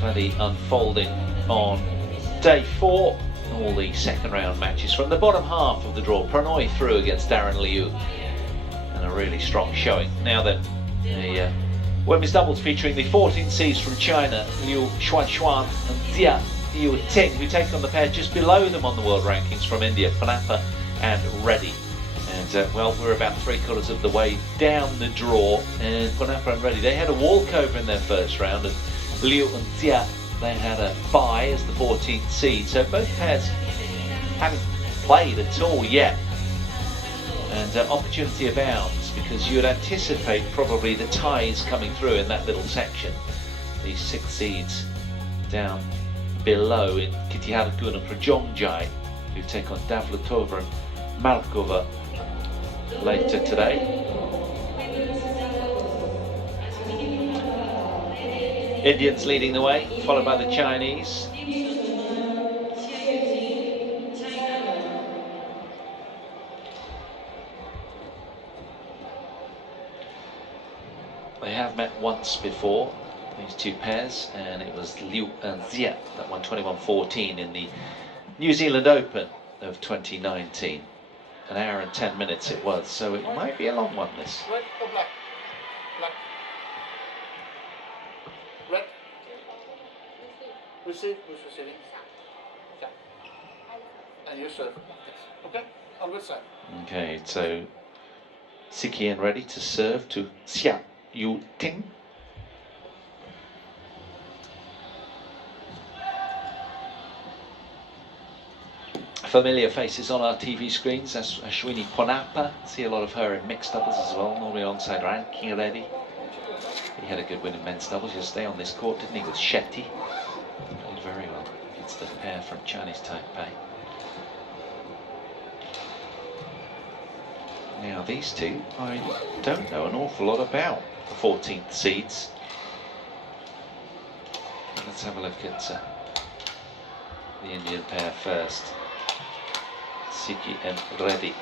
plenty unfolding on day 4. All the second round matches from the bottom half of the draw. Prannoy through against Darren Liu, and a really strong showing. Now then, the women's doubles featuring the 14 seeds from China, Liu Xuan and Jia Yuting, who take on the pair just below them on the world rankings from India, Ponnappa and Reddy. And well, we're about 3/4 of the way down the draw, and Ponnappa and Reddy, they had a walkover in their first round, and Liu and Jia, they had a bye as the 14th seed. So both pairs haven't played at all yet, and opportunity abounds, because you would anticipate probably the ties coming through in that little section. These 6 seeds down below in Kitiharkun and Prajongjai, who take on Davletova and Malkova later today. Indians leading the way, followed by the Chinese. They have met once before, these two pairs, and it was Liu and Jia that won 21-14 in the New Zealand Open of 2019. An hour and 10 minutes it was, so it might be a long one, this. Red or black? Black. Red. Receive. Who's receiving? Yeah. And you serve. Yes. Okay. On which side? Okay, so CHN ready to serve to Xia Yuting. Familiar faces on our TV screens. That's Ashwini Ponnappa. See a lot of her in mixed doubles as well, normally alongside Reddy. He had a good win in men's doubles yesterday on this court, didn't he, with Shetty. Played very well against the pair from Chinese Taipei. Now these two, I don't know an awful lot about, the 14th seeds. Let's have a look at the Indian pair first. Siki and Reddy,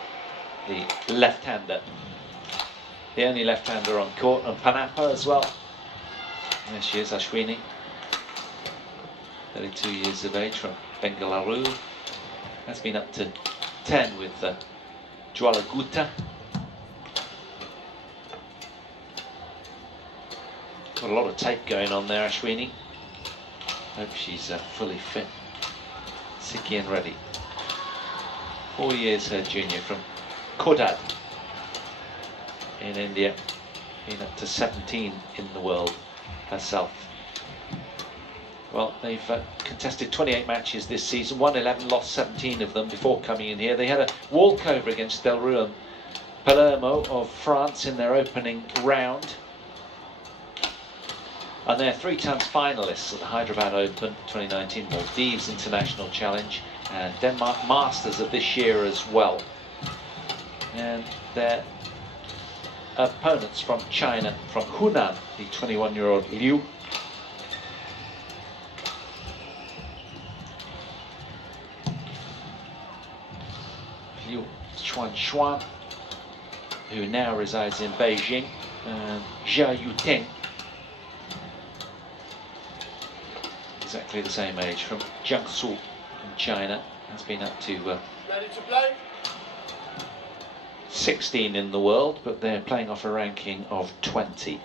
the left-hander, the only left-hander on court, and Ponnappa as well. There she is, Ashwini, 32 years of age, from Bengaluru. Has been up to 10 with Jwala Gutta. Got a lot of tape going on there, Ashwini. Hope she's fully fit. Siki and Reddy, 4 years her junior, from Kodad in India, been up to 17 in the world herself. Well, they've contested 28 matches this season, won 11, lost 17 of them before coming in here. They had a walkover against Delruan Palermo of France in their opening round. And they're 3 times finalists at the Hyderabad Open 2019, Maldives International Challenge, and Denmark Masters of this year as well. And their opponents from China, from Hunan, the 21-year-old Liu. Liu Xuan, who now resides in Beijing, and Jia Yuting, exactly the same age, from Jiangsu in China, has been up to Ready to play? 16 in the world, but they're playing off a ranking of 20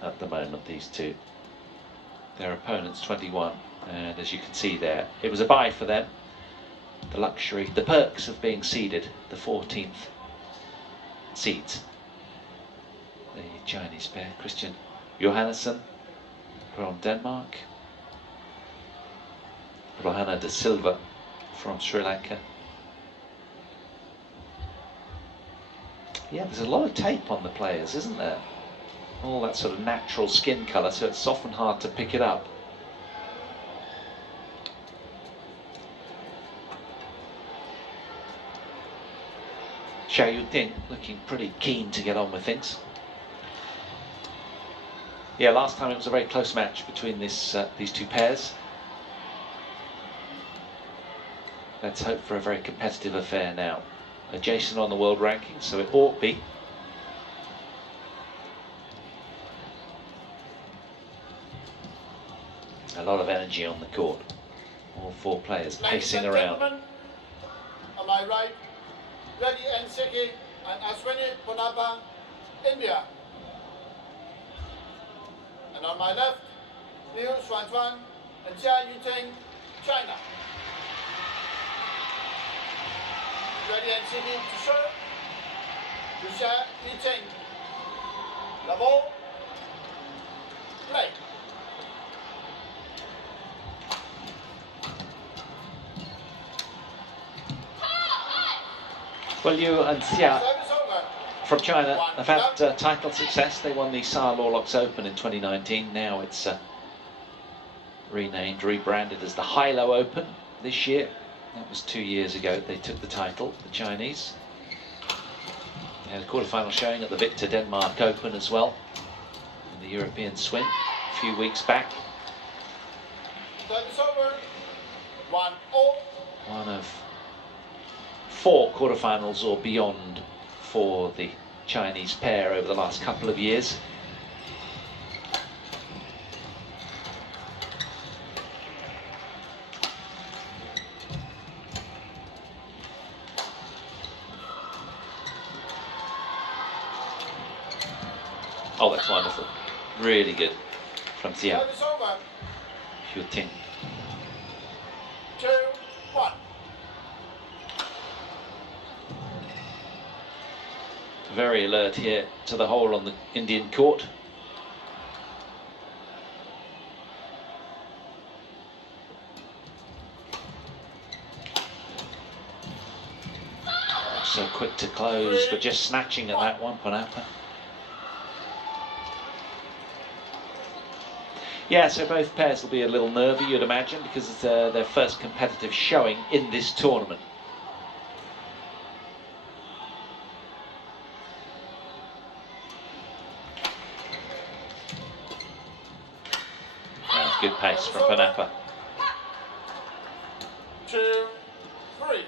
at the moment, these two. Their opponents 21, and as you can see there, it was a bye for them. The luxury, the perks of being seeded, the 14th seeds. The Chinese pair, Christian Johannesson from Denmark, Rohana de Silva from Sri Lanka. Yeah, there's a lot of tape on the players, isn't there? All that sort of natural skin colour, so it's often hard to pick it up. Xia Yuting looking pretty keen to get on with things. Yeah, last time it was a very close match between these two pairs. Let's hope for a very competitive affair now. Adjacent on the world rankings, so it ought be. A lot of energy on the court. All four players pacing around. On my right, Reddy and Seki and Ashwini Ponnappa, India. And on my left, Liu Xuanchuan and Jia Yuting, China. Reddy and Seki to serve. Jia Yuting. The ball. Play. Well, Liu and Xia from China have had title success. They won the Saar Lorlocks Open in 2019. Now it's renamed, rebranded as the Hilo Open this year. That was 2 years ago they took the title, the Chinese. They had a quarterfinal showing at the Victor Denmark Open as well, in the European swim a few weeks back. Service over. 1-0. One of 4 quarterfinals or beyond for the Chinese pair over the last couple of years. Oh, that's wonderful. Really good from Xia. Service over. Yuting. 2-1. Very alert here to the hole on the Indian court. So quick to close, but just snatching at that one, Ponnappa. Yeah, so both pairs will be a little nervy, you'd imagine, because it's their first competitive showing in this tournament. Good pace from Ponnappa. 2-3.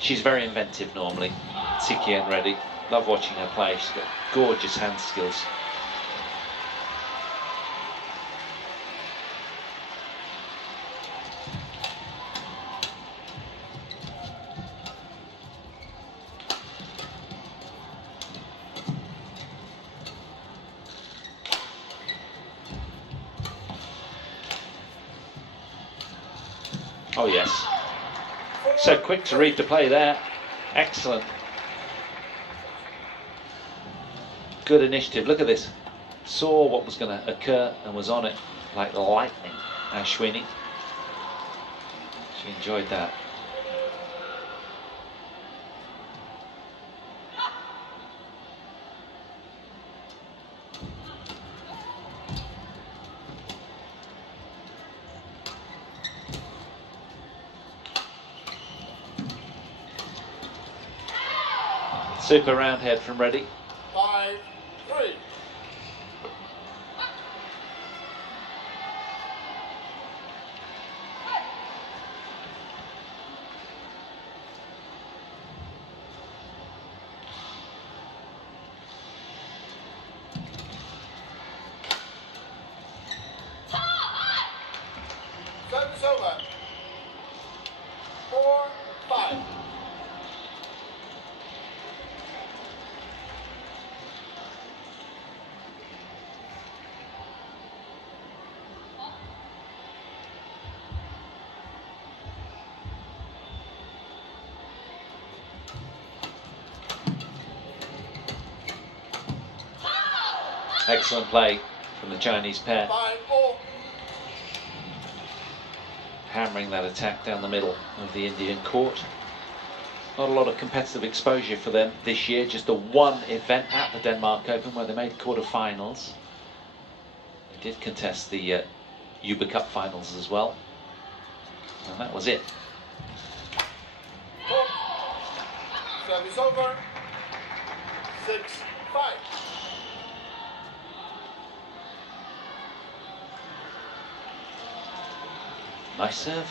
She's very inventive normally, CHN Reddy. Love watching her play. She's got gorgeous hand skills. Oh yes, so quick to read the play there. Excellent. Good initiative. Look at this. Saw what was going to occur and was on it like lightning. Ashwini. She enjoyed that. Super round head from Reddy. 5-3. Service over. 4-5. Excellent play from the Chinese pair. 5-4. Hammering that attack down the middle of the Indian court. Not a lot of competitive exposure for them this year, just the one event at the Denmark Open where they made quarterfinals. They did contest the Uber Cup finals as well. And that was it. Service over. 6-5. Nice serve.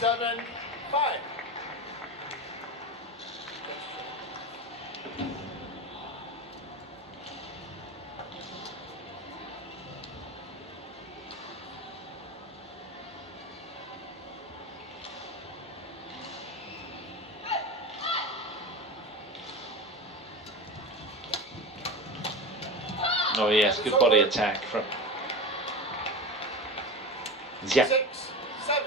Seven, 5. Oh yes, good body attack from Zia. 6, 7.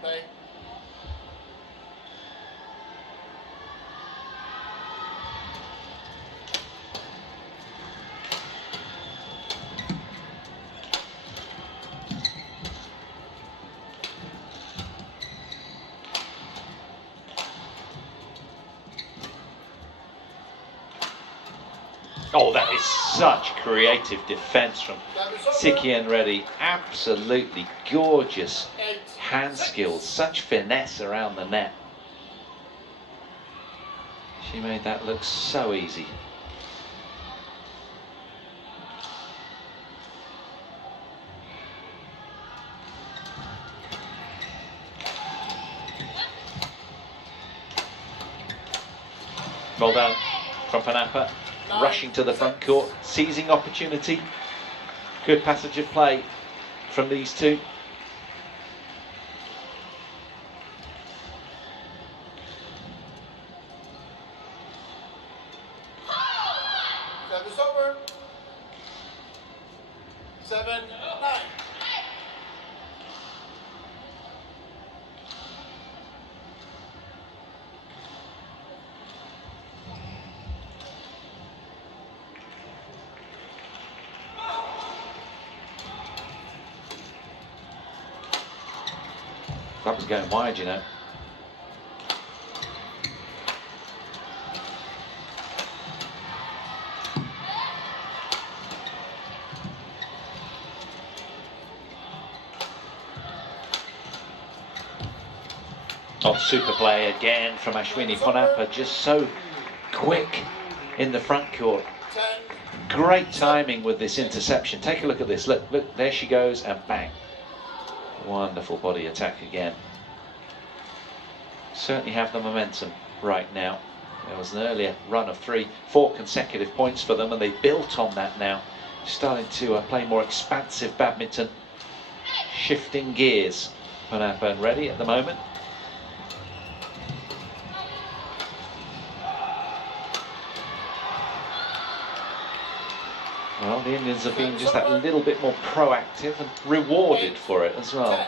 Play. Oh, that is such creative defense from CHN Reddy. Absolutely gorgeous hand skills, such finesse around the net. She made that look so easy. Well done from Ponnappa, rushing to the front court, seizing opportunity. Good passage of play from these two. Service over. 7, 9. That was going wide, you know. Oh, super play again from Ashwini Ponnappa, just so quick in the front court. Great timing with this interception. Take a look at this. Look, there she goes, and bang. Wonderful body attack again. Certainly have the momentum right now. There was an earlier run of 3-4 consecutive points for them, and they built on that now. Starting to play more expansive badminton. Shifting gears. Ponnappa and Reddy at the moment. Well, the Indians have been just that little bit more proactive and rewarded for it as well.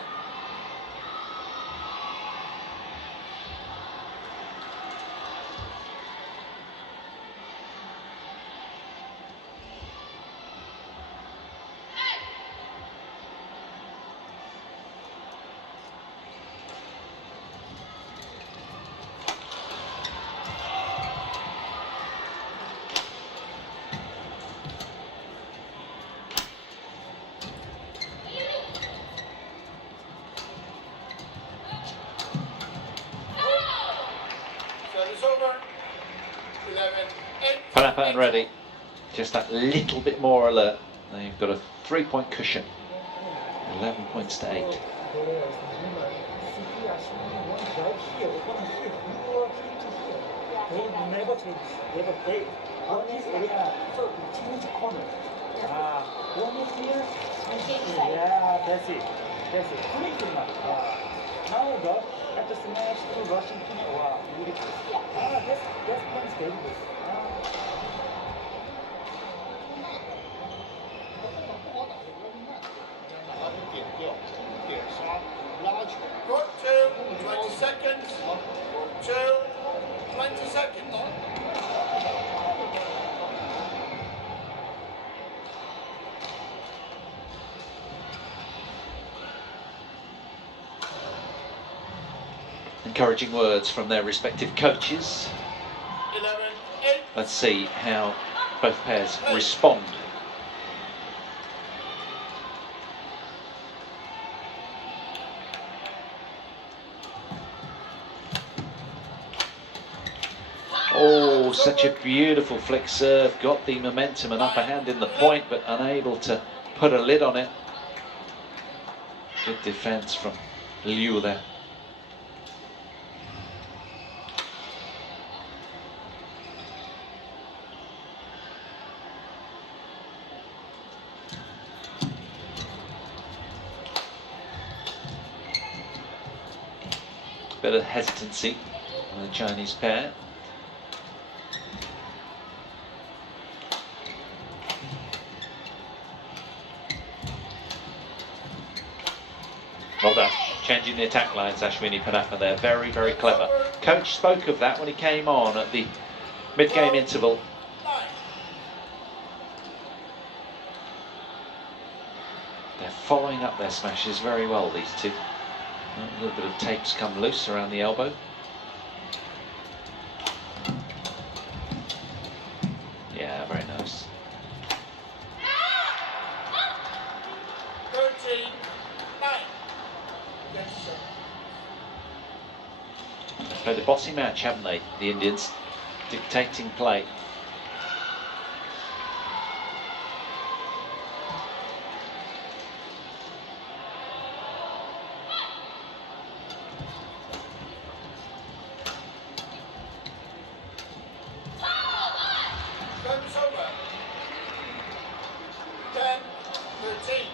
Ponnappa and Reddy, just that little bit more alert. Now you've got a 3-point cushion. 11 points to 8. Yeah, that's it. That's it. Now at the smash to rushing to beautiful. That's points very good. Court 2, 20 seconds. Court 2, 20 seconds. encouraging words from their respective coaches. 11-8. Let's see how both pairs respond. Oh, such a beautiful flick serve. Got the momentum and upper hand in the point, but unable to put a lid on it. Good defense from Liu there. Bit of hesitancy on the Chinese pair. Well done. Changing the attack lines, Ashwini Ponnappa there. Very, very clever. Coach spoke of that when he came on at the mid-game interval. They're following up their smashes very well, these two. A little bit of tapes come loose around the elbow. Yeah, very nice. 13-9. They've played a bossy match, haven't they, the Indians? Dictating play. Game's over. 10-13.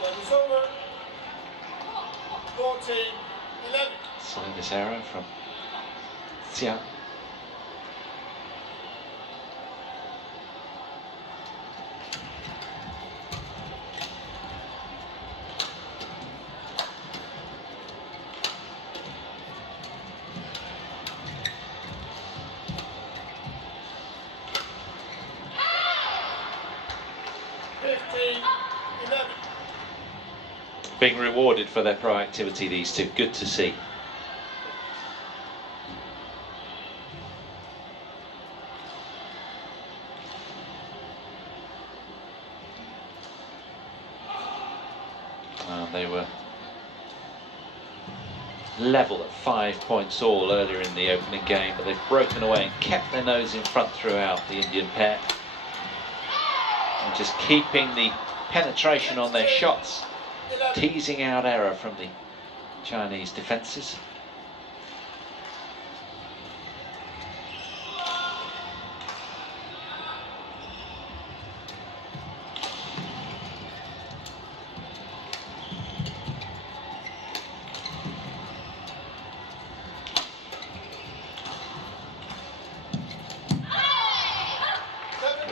Game's over. 14-11. Service error from Xia. Being rewarded for their proactivity, these two. Good to see. They were level at 5 points all earlier in the opening game, but they've broken away and kept their nose in front throughout, the Indian pair. And just keeping the penetration on their shots, teasing out error from the Chinese defences.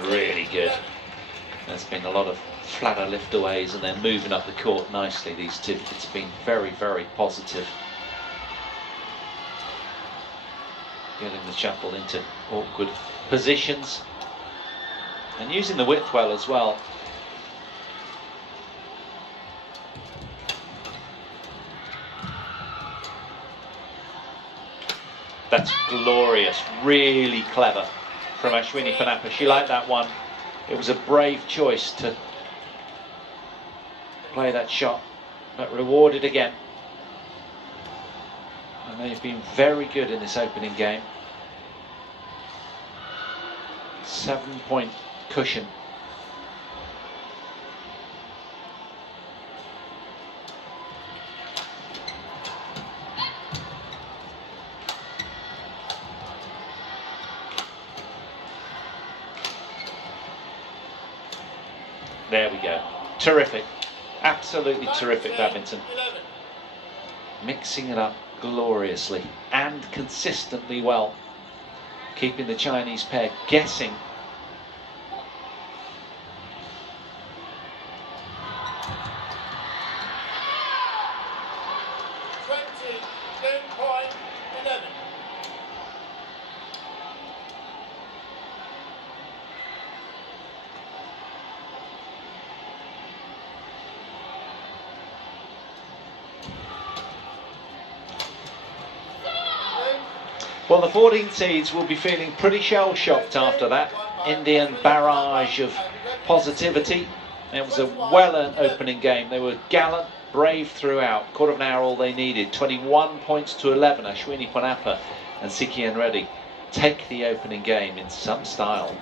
Really good. There's been a lot of flatter liftaways and then moving up the court nicely, these two. It's been very, very positive. Getting the shuttle into awkward positions and using the width well as well. That's glorious, really clever from Ashwini Ponnappa. She liked that one. It was a brave choice to play that shot, but rewarded again. And they've been very good in this opening game. 7-point cushion. There we go. Terrific. Absolutely terrific badminton. Mixing it up gloriously and consistently well. Keeping the Chinese pair guessing. Well, the 14 seeds will be feeling pretty shell-shocked after that Indian barrage of positivity. It was a well-earned opening game. They were gallant, brave throughout. Quarter of an hour all they needed. 21 points to 11. Ashwini Ponnappa and CHN Reddy take the opening game in some style.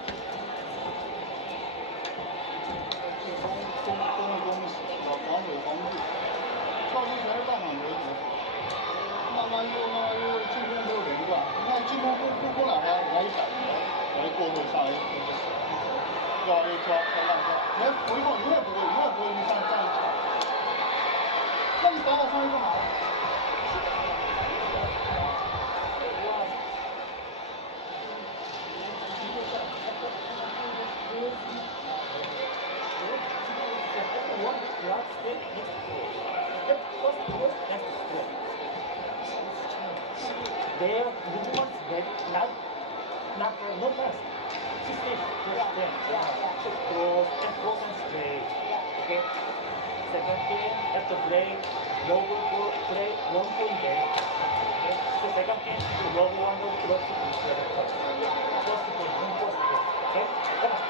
Their movements that no pass. Just stay close and straight. Okay. Second game, have to break, low go play, 1 point break. Okay. So second game, low one go close to each other. First point. Okay. Come on.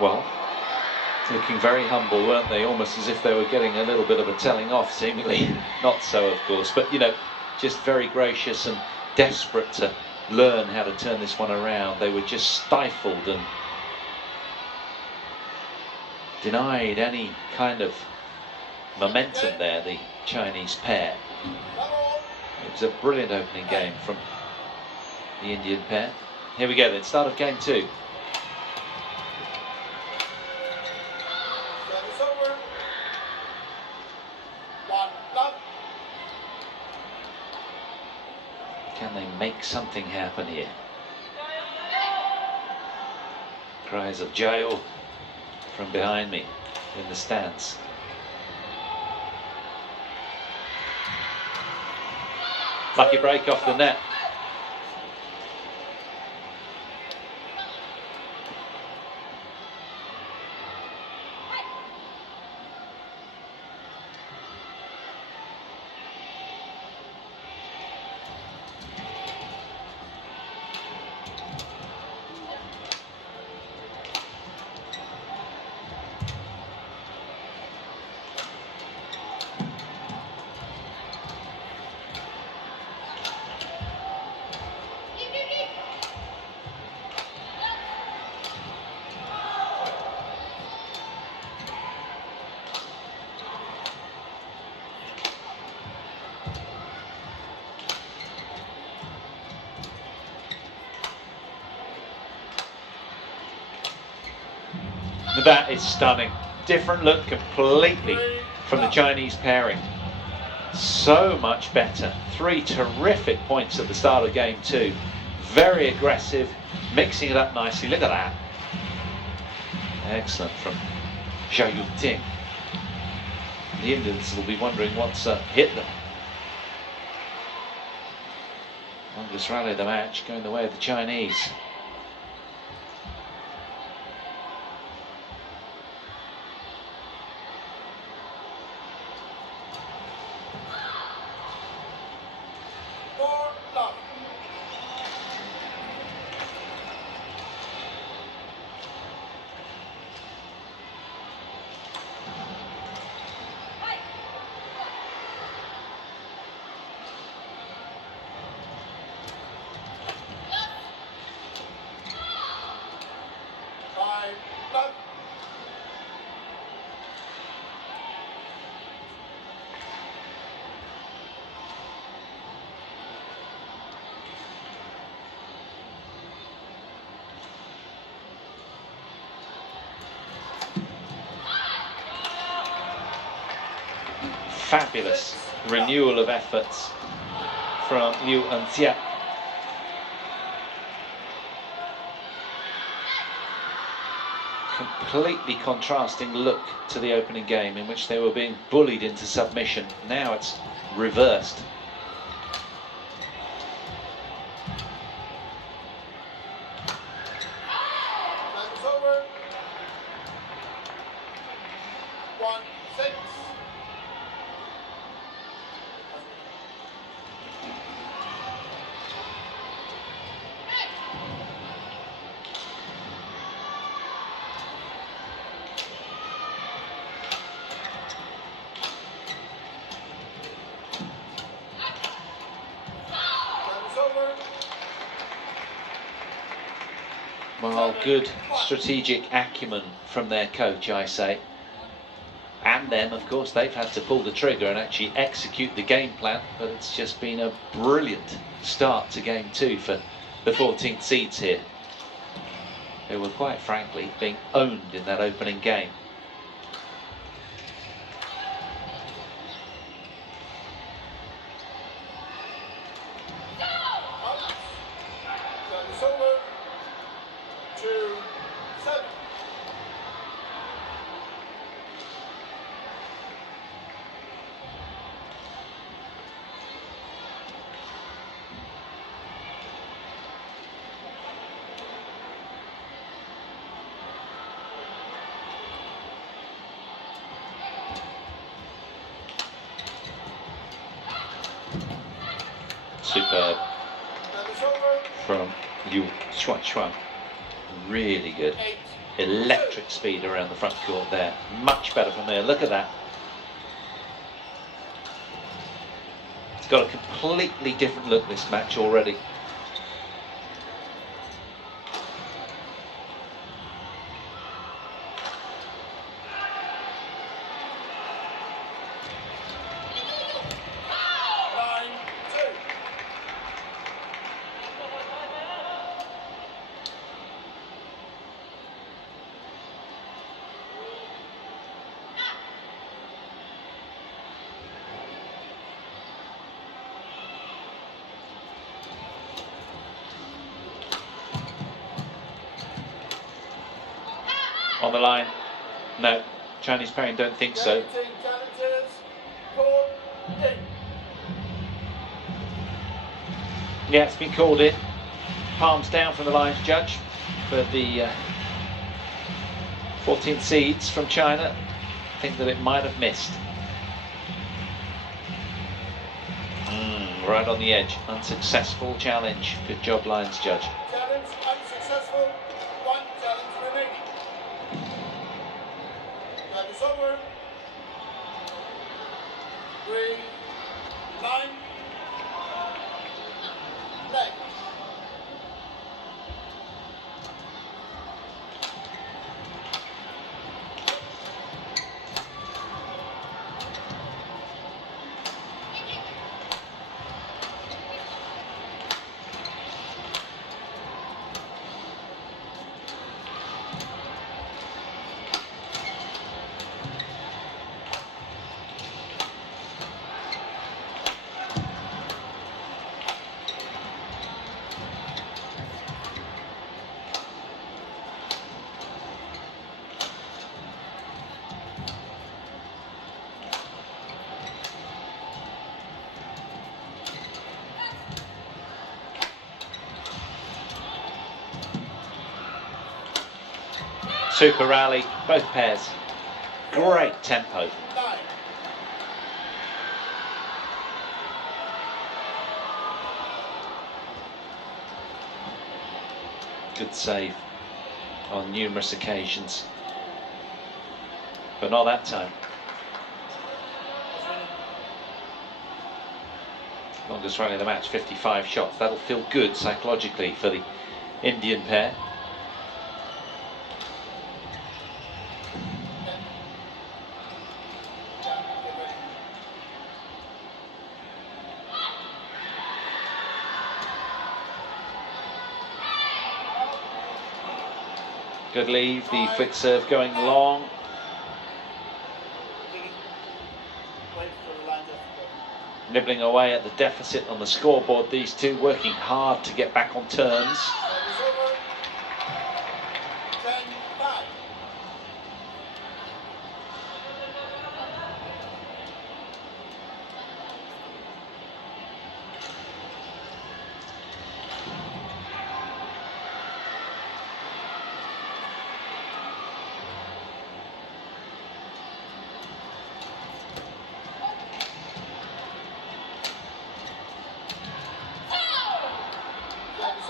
Well, looking very humble, weren't they? Almost as if they were getting a little bit of a telling off, seemingly. Not so, of course, but, you know, just very gracious and desperate to learn how to turn this one around. They were just stifled and denied any kind of momentum there, the Chinese pair. It was a brilliant opening game from the Indian pair. Here we go then, start of game 2. Can they make something happen here? Cries of Jayo from behind me in the stands. Lucky break off the net. That is stunning. Different look completely from the Chinese pairing. So much better. 3 terrific points at the start of game 2. Very aggressive, mixing it up nicely. Look at that. Excellent from Zhao Yuting. The Indians will be wondering what's hit them. Longest rally of the match going the way of the Chinese. Fabulous renewal of efforts from Liu and Xia. Completely contrasting look to the opening game, in which they were being bullied into submission. Now it's reversed. That's over. 1-6. Well, good strategic acumen from their coach, I say. And then, of course, they've had to pull the trigger and actually execute the game plan. But it's just been a brilliant start to game 2 for the 14th seeds here, who were quite frankly being owned in that opening game. It's over. 2-7. Superb It's over. from Liu Xuan. Really good. 8. Electric speed around the front court there. Much better from there. Look at that. It's got a completely different look, this match, already. On the line. No, Chinese pairing don't think so. Yeah, it's been called in. Palms down from the lines judge for the 14th seeds from China. I think that it might have missed. Right on the edge. Unsuccessful challenge. Good job, lines judge. Challenge unsuccessful. 1 challenge remaining. That is over. 3-9. Leg. Super rally, both pairs. Great tempo. 9. Good save on numerous occasions, but not that time. Longest rally of the match, 55 shots. That'll feel good psychologically for the Indian pair. Good leave, the flick serve going long. Wait for the nibbling away at the deficit on the scoreboard. These two working hard to get back on terms. Service over. 10-5.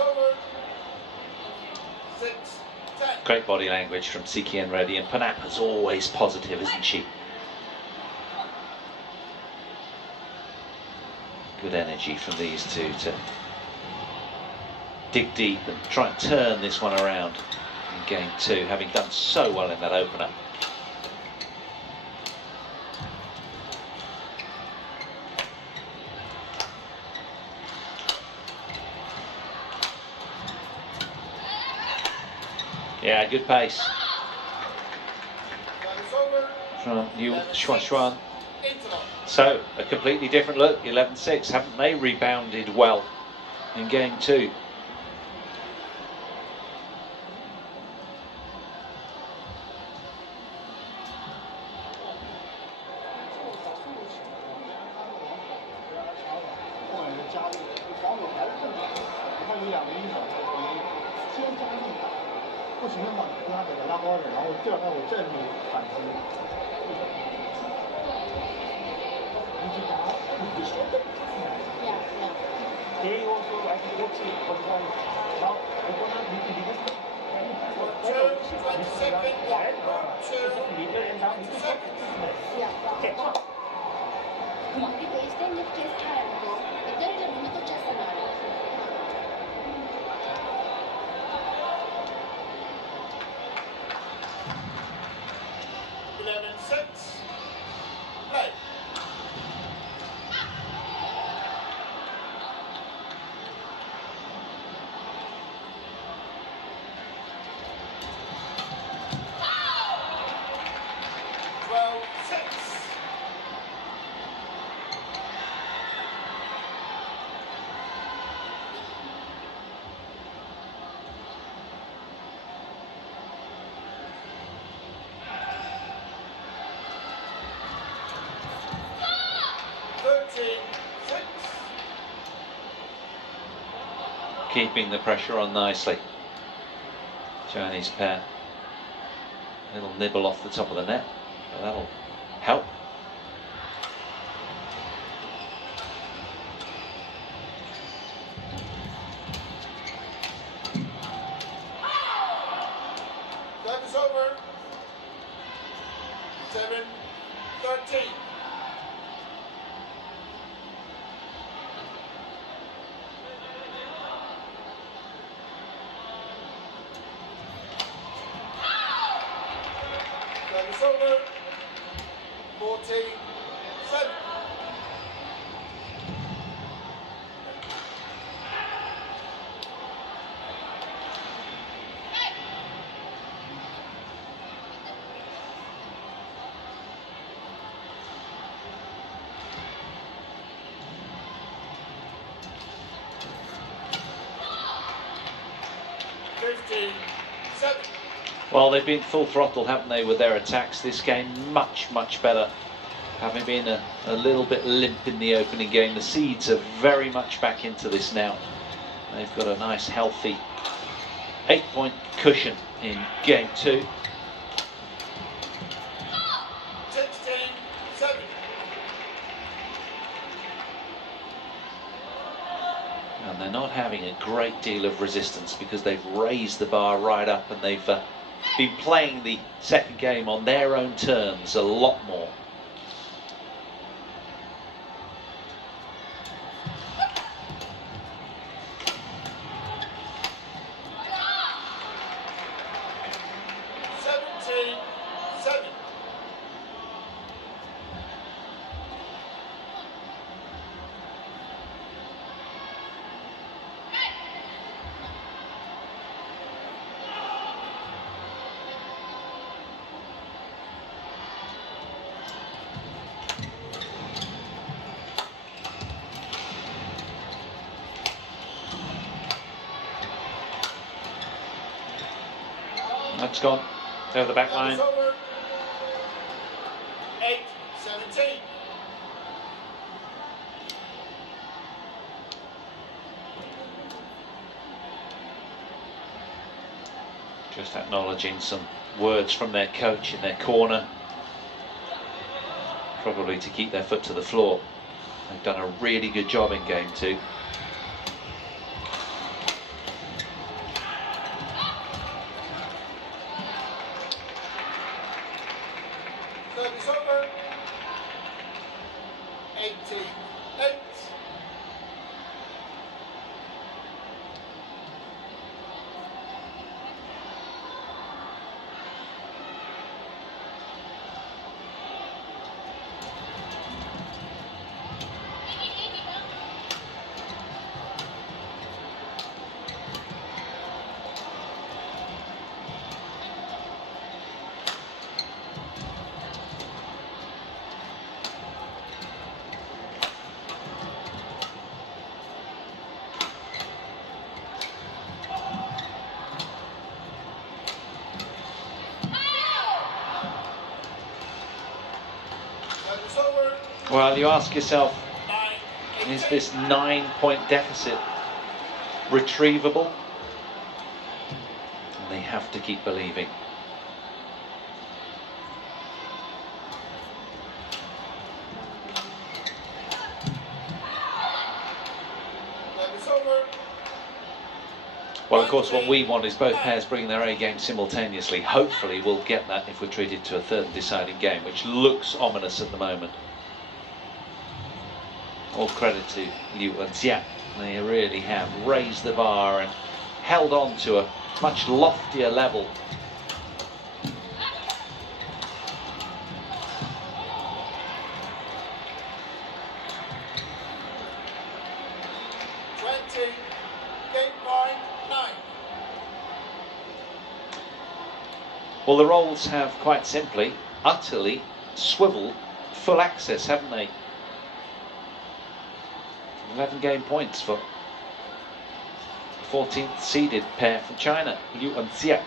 Over. 6-10. Great body language from CHN Reddy, and Ponnappa's always positive, isn't she? Good energy from these two to dig deep and try and turn this one around in game two, having done so well in that opener. Yeah, good pace Service over. from Yu Xuan. Interval. So, a completely different look, 11-6. Haven't they rebounded well in game two? They also, I think, watch it for the now. Opponent need to be 20 seconds. 2 leader and now need to seconds. catch up. Quindi questo è il che sarebbe vedere il limite gestionale. 11-6. Play. Keeping the pressure on nicely. Chinese pair. A little nibble off the top of the net, but that'll help. That is over. 7-13. That is over. 14-7. Well, they've been full throttle, haven't they, with their attacks this game? Much, much better. Having been a little bit limp in the opening game, the Seeds are very much back into this now. They've got a nice, healthy 8-point cushion in game two. 16-7. And they're not having a great deal of resistance because they've raised the bar right up, and they've been playing the second game on their own terms a lot more. That's gone over the back line. 8-17. Just acknowledging some words from their coach in their corner. Probably to keep their foot to the floor. They've done a really good job in game 2. Service over. 18-8. Well, you ask yourself, is this 9-point deficit retrievable? And they have to keep believing. Well, of course, what we want is both pairs bringing their A game simultaneously. Hopefully, we'll get that if we're treated to a third and deciding game, which looks ominous at the moment. All credit to Liu and Xia. They really have raised the bar and held on to a much loftier level. Well, the roles have quite simply, utterly swiveled full access, haven't they? 11 game points for the 14th seeded pair from China, Liu and Xia.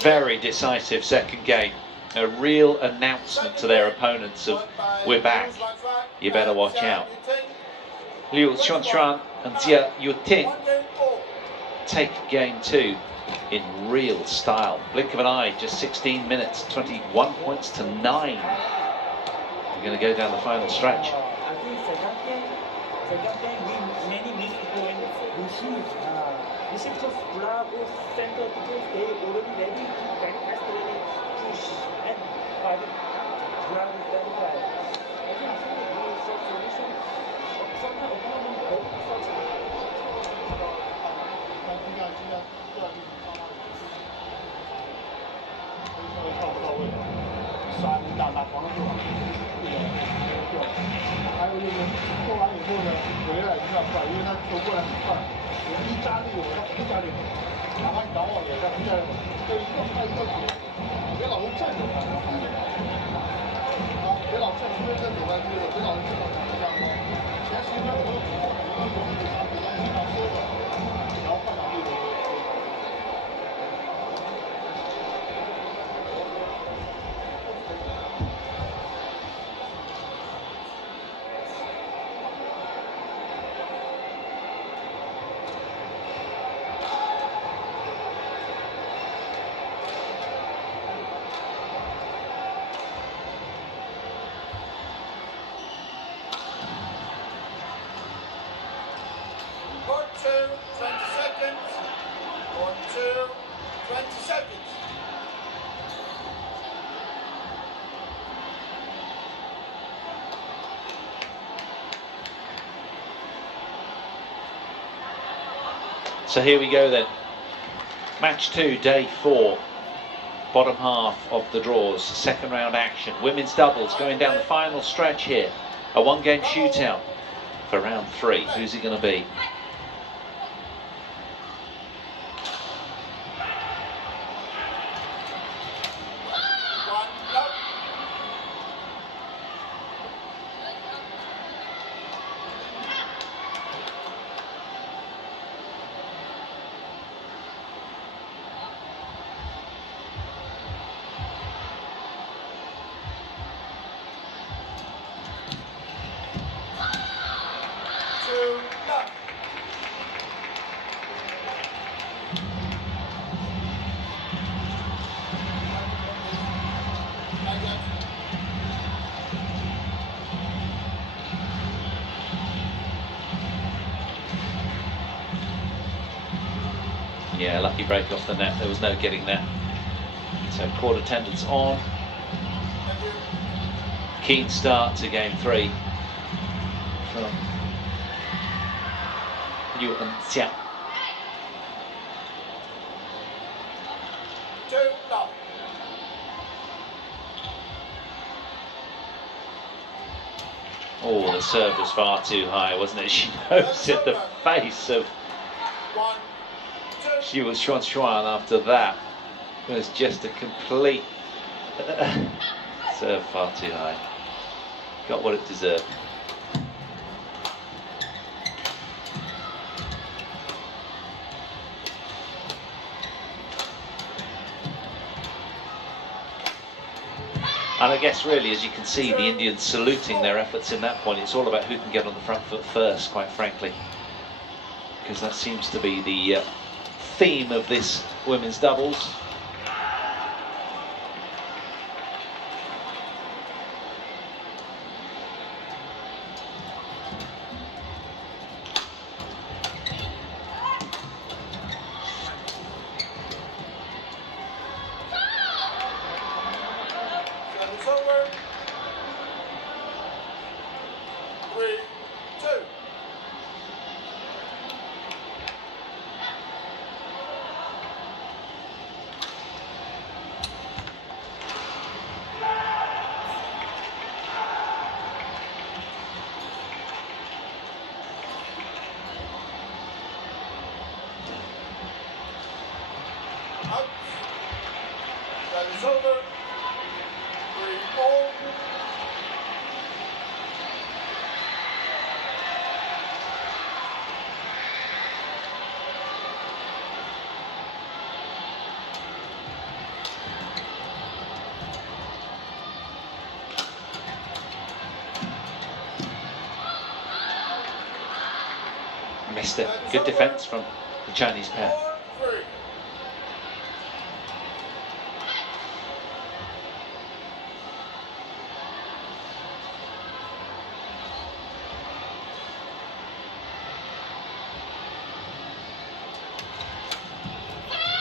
Very decisive second game. A real announcement to their opponents of, we're back, you better watch out. Liu Xuanxuan and Jia Yuting take game 2 in real style. Blink of an eye, just 16 minutes, 21 points to 9. We're going to go down the final stretch. I think second game we many missed points. Received of Bravo center because they already ready to fantastically push and fight Bravo center. I think we saw solution. Sometimes opponent go such a 跳不到位，杀一大防守，掉。还有就是做完以后呢，回来比较快，因为他球过来很快，我一加力，他不加力，哪怕你挡我也在不加力，就一个快一个打，别老是站着他，啊，别老站，除非在走在这个，别老是站着他这样的，前10分钟有啥比赛经常说的，然后换场地的。 So here we go then. Match 2, day 4. Bottom half of the draws, second round action. Women's doubles going down the final stretch here. A one-game shootout. for round 3. Who's it going to be? Yeah, lucky break off the net. There was no getting that. So court attendance on. Keen start to game 3 from Liu and Xia. Oh, the serve was far too high, wasn't it? She knows it. The face of Xu Xuan after that was just a complete serve far too high. Got what it deserved. And I guess really, as you can see, the Indians saluting their efforts in that point. It's all about who can get on the front foot first, quite frankly, because that seems to be the theme of this women's doubles. Missed it. Good defence from the Chinese pair.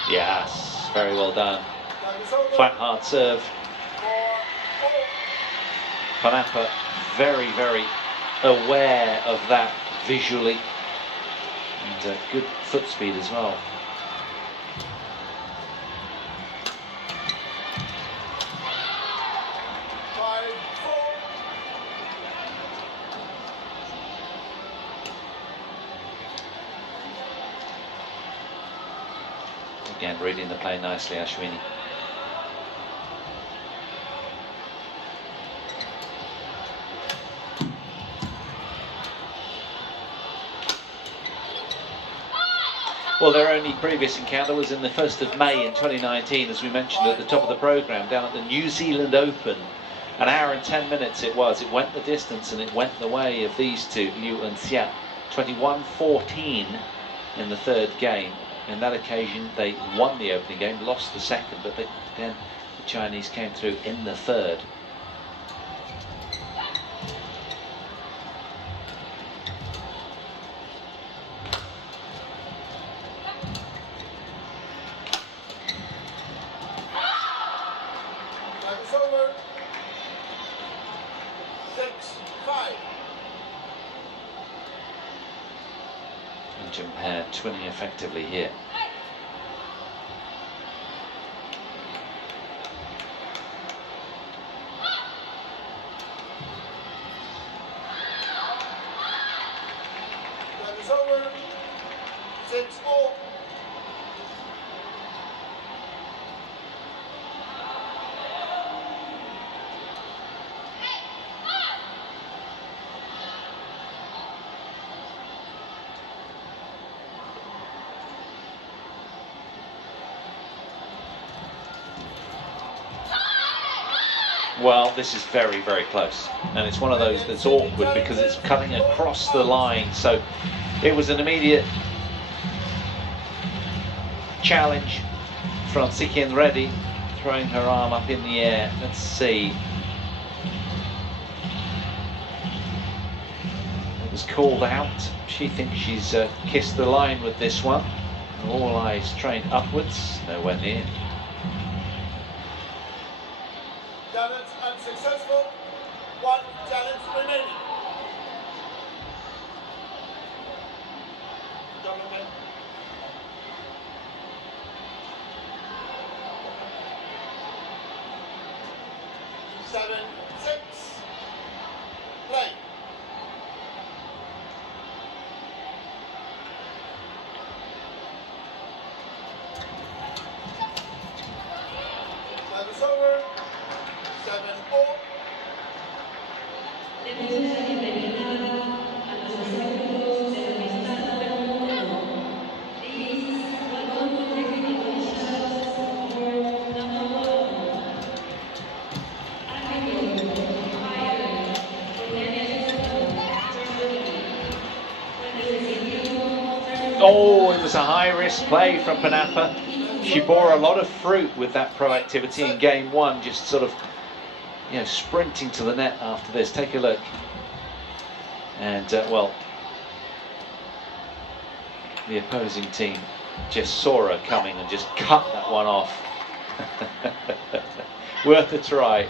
Yes, very well done. Flat hard serve. Ponnappa very, very aware of that visually. And good foot speed as well. Again, reading the play nicely, Ashwini. Well, their only previous encounter was in the 1st of May in 2019, as we mentioned at the top of the programme, down at the New Zealand Open. An hour and 10 minutes it was. It went the distance and it went the way of these two, Liu and Xia. 21-14 in the 3rd game. On that occasion, they won the opening game, lost the 2nd, but then the Chinese came through in the 3rd. Indian pair twinning effectively here. Well, this is very, very close. And it's one of those that's awkward because it's cutting across the line. So it was an immediate challenge from CHN Reddy, throwing her arm up in the air. Let's see. It was called out. She thinks she's kissed the line with this one. All eyes trained upwards, nowhere near. Challenge unsuccessful. One challenge remaining. Gentlemen. Seven, six. Play. Service over. 7-4. Oh, it was a high-risk play from Ponnappa. She bore a lot of fruit with that proactivity in game one, just sort of, you know, sprinting to the net after this. Take a look. And, well, the opposing team just saw her coming and just cut that one off. Worth a try.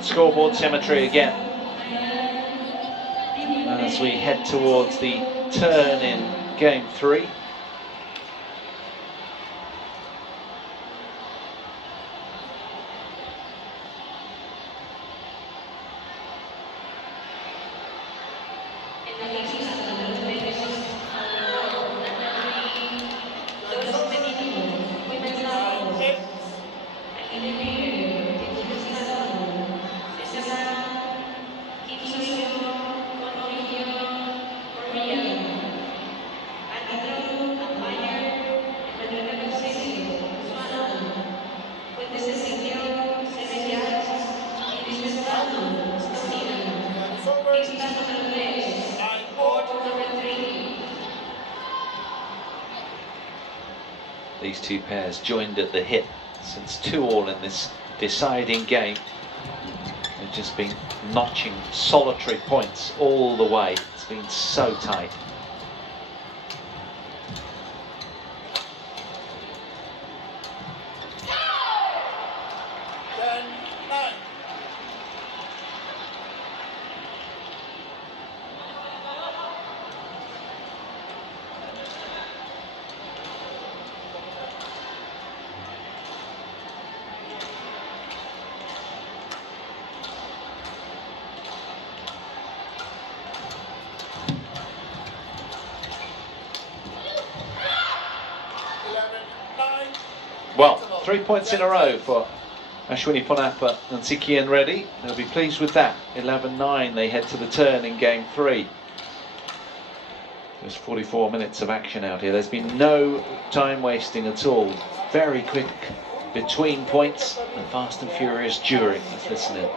Scoreboard symmetry again as we head towards the turn in game three. These two pairs joined at the hip since 2-2 in this deciding game. They've just been notching solitary points all the way. It's been so tight. Well, 3 points in a row for Ashwini Ponnappa and CHN Reddy. They'll be pleased with that. 11-9, they head to the turn in game three. There's 44 minutes of action out here. There's been no time wasting at all. Very quick between points and fast and furious during. Let's listen in.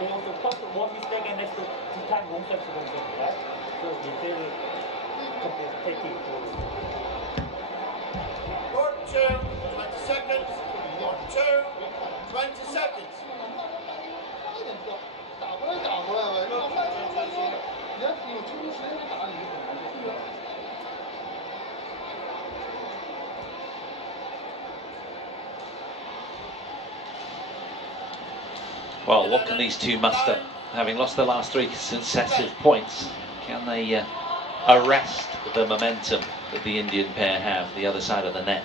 They also first one mistake and next two time wrong service, right? So they very competitive. Court 2, 20 seconds. Court 2, 20 seconds. 打过来打过来呗，你看有充足时间打你就很难做。Well, what can these two muster? Having lost the last 3 successive points, can they arrest the momentum that the Indian pair have the other side of the net?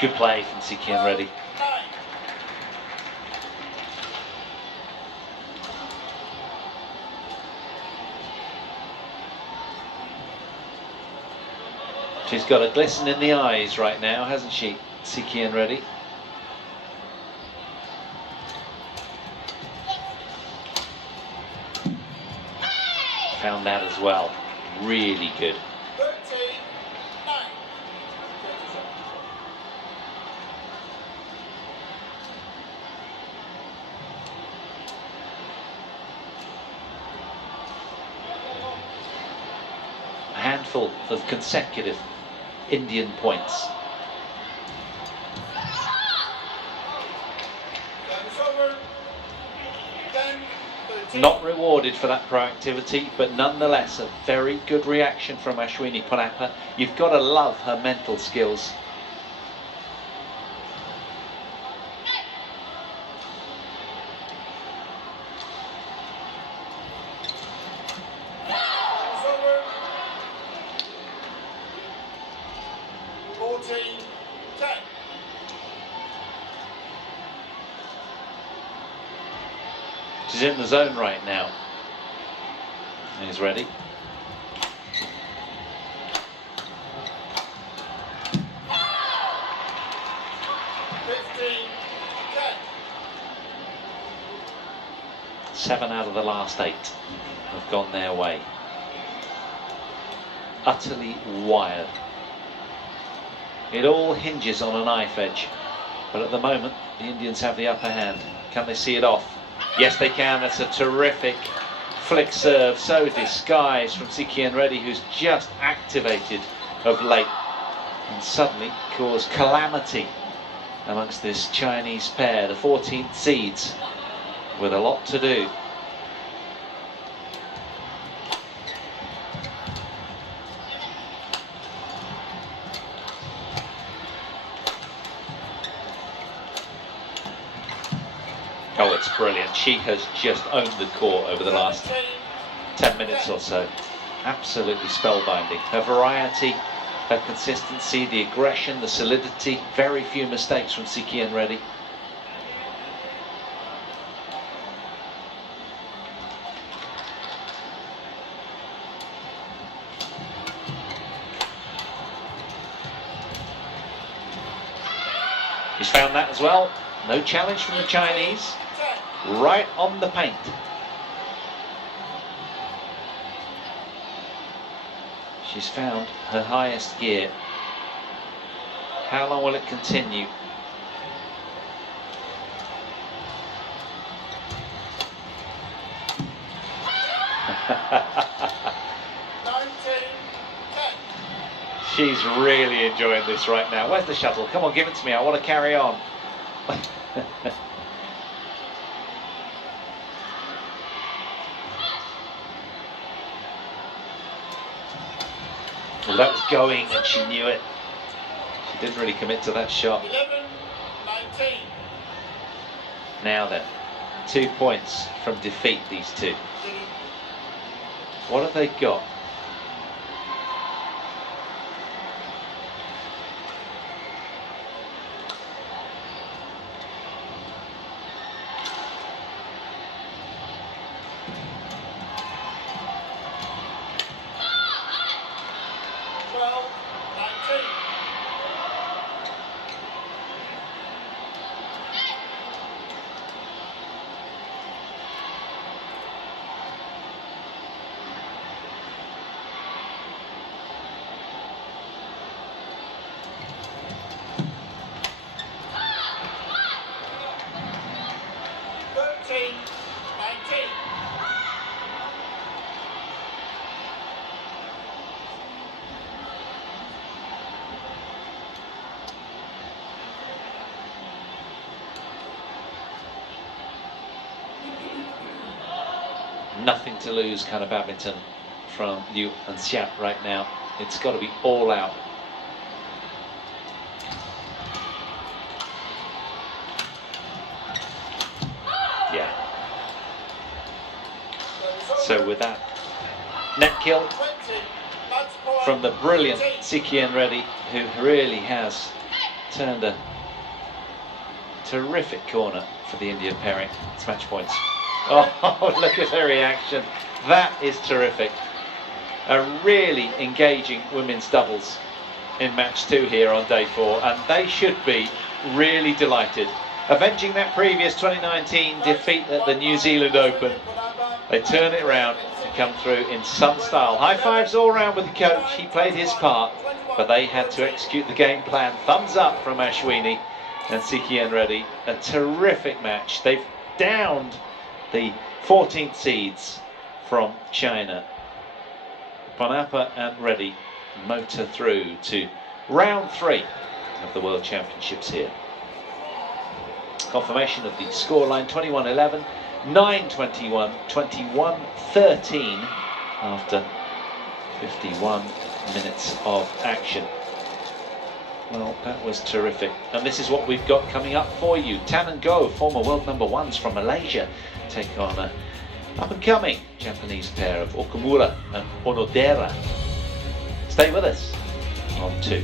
Good play from CHN Reddy. She's got a glisten in the eyes right now, hasn't she, CHN Reddy? Found that as well. Really good. A handful of consecutive Indian points. Not rewarded for that proactivity, but nonetheless a very good reaction from Ashwini Ponnappa. You've got to love her mental skills. She's in the zone right now. He's ready. Seven out of the last 8 have gone their way. Utterly wired. It all hinges on a knife edge, but at the moment the Indians have the upper hand. Can they see it off? Yes, they can. That's a terrific flick serve, so disguised from CHN Reddy, who's just activated of late and suddenly caused calamity amongst this Chinese pair, the 14th seeds, with a lot to do. Oh, it's brilliant. She has just owned the court over the last 10 minutes or so. Absolutely spellbinding. Her variety, her consistency, the aggression, the solidity. Very few mistakes from CHN Reddy. She's found that as well. No challenge from the Chinese. Right on the paint. She's found her highest gear. How long will it continue? She's really enjoying this right now. Where's the shuttle? Come on, give it to me. I want to carry on. Well, that was going and she knew it. She didn't really commit to that shot. 11-19. Now then, 2 points from defeat, these two. What have they got? nothing to lose kind of badminton from Liu and Xia right now. It's got to be all out. Yeah. So with that net kill from the brilliant CHN Reddy, who really has turned a terrific corner for the Indian pairing. It's match points. Oh, look at her reaction. That is terrific. A really engaging women's doubles in match 2 here on day 4, and they should be really delighted. Avenging that previous 2019 defeat at the New Zealand Open, they turn it around and come through in some style. High fives all round with the coach. He played his part, but they had to execute the game plan. Thumbs up from Ashwini and CHN Reddy. A terrific match. They've downed the 14th seeds from China. Ponnappa and Reddy motor through to round 3 of the World Championships here. Confirmation of the scoreline: 21-11, 9-21, 21-13 after 51 minutes of action. Well, that was terrific. And this is what we've got coming up for you. Tan and Go, former world #1s from Malaysia, take on a up-and-coming Japanese pair of Okumura and Onodera. Stay with us on 2.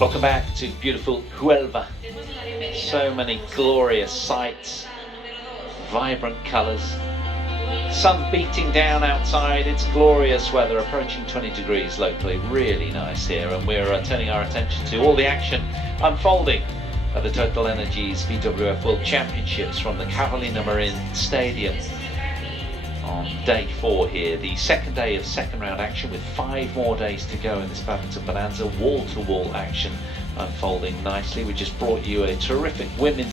Welcome back to beautiful Huelva. So many glorious sights, vibrant colours, sun beating down outside. It's glorious weather, approaching 20 degrees locally. Really nice here, and we're turning our attention to all the action unfolding at the TotalEnergies BWF World Championships from the Carolina Marin Stadium on day 4 here, the second day of second round action, with 5 more days to go in this badminton bonanza. Wall-to-wall action unfolding nicely. We just brought you a terrific women's